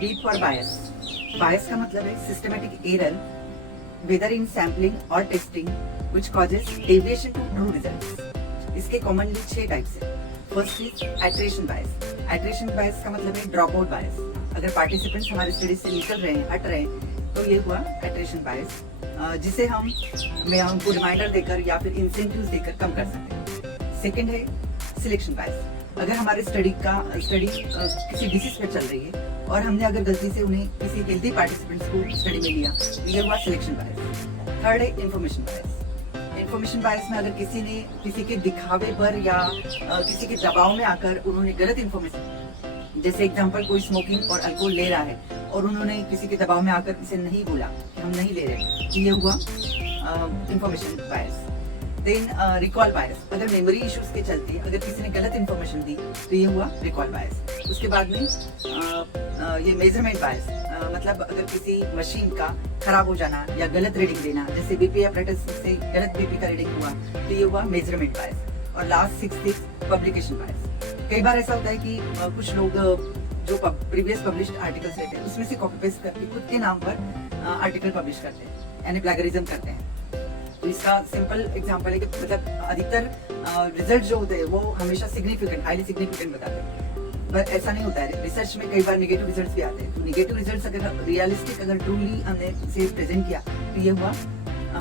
B for bias. Bias का मतलब है systematic error, whether in sampling or testing, which causes deviation to true results. इसके commonly 6 types हैं. First is attrition bias. Attrition bias का मतलब है dropout bias. अगर participants हमारे स्टडी से निकल रहे हैं, हट रहे हैं, तो ये हुआ attrition bias, जिसे हम उनको रिमाइंडर देकर या फिर इंसेंटिव्स देकर कम कर सकते हैं. सेकंड है सिलेक्शन बायस. अगर हमारे स्टडी किसी डिसीज पे चल रही है और हमने अगर गलती से उन्हें किसी हेल्दी पार्टिसिपेंट्स को स्टडी में लिया, ये हुआ सिलेक्शन बायस. थर्ड है इंफॉर्मेशन बायस. इंफॉर्मेशन बायस में अगर किसी ने किसी के दिखावे पर या किसी के दबाव में आकर उन्होंने गलत इंफॉर्मेशन, जैसे एग्जांपल कोई स्मोकिंग और अल्कोहल ले रहा है और उन्होंने किसी के दबाव में आकर इसे नहीं बोला कि हम नहीं ले रहे, तो ये हुआ इंफॉर्मेशन बायस. देन रिकॉल बायस. अगर मेमोरी इश्यूज के चलते अगर किसी ने गलत इंफॉर्मेशन दी, तो ये हुआ रिकॉल बायस. उसके बाद में ये मेजरमेंट बायस, मतलब अगर किसी मशीन का खराब हो जाना या गलत रीडिंग देना, जैसे बीपी अपरेटस से गलत बीपी का रीडिंग हुआ, तो ये हुआ मेजरमेंट बायस. और लास्ट 6 इज पब्लिकेशन बायस. कई बार ऐसा होता है कि कुछ लोग जो प्रीवियस पब्लिश्ड आर्टिकल्स रहते हैं उसमें से कॉपी पेस्ट करके खुद के नाम पर आर्टिकल पब्लिश करते हैं, यानी प्लैगरिज्म करते हैं. तो इसका सिंपल एग्जांपल है कि मतलब अधिकतर रिजल्ट जो होते हैं वो हमेशा सिग्निफिकेंट, हाईली सिग्निफिकेंट बताते हैं, पर ऐसा नहीं होता है. रिसर्च में कई बार नेगेटिव रिजल्ट्स भी आते हैं. तो नेगेटिव रिजल्ट्स अगर रियलिस्टिक, अगर ट्रूली हमने इसे प्रेजेंट किया, तो ये हुआ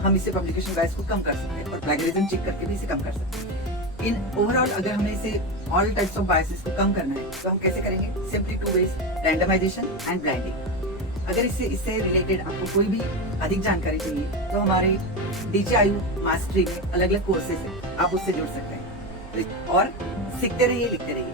हम इससे पब्लिकेशन बायस को कम कर सकते हैं और प्लैगरिज्म चेक करके भी इसे कम कर सकते हैं. इन ओवरऑल अगर हमें इसे ऑल टाइप्स ऑफ बायसेस को कम करना है, तो हम कैसे करेंगे? Simply 2 ways, randomization and blinding. अगर इससे रिलेटेड आपको कोई भी अधिक जानकारी चाहिए, तो हमारे DJIU मास्टरी में अलग अलग कोर्सेज हैं, आप उससे जुड़ सकते हैं. और सीखते रहिए, लिखते रहिए.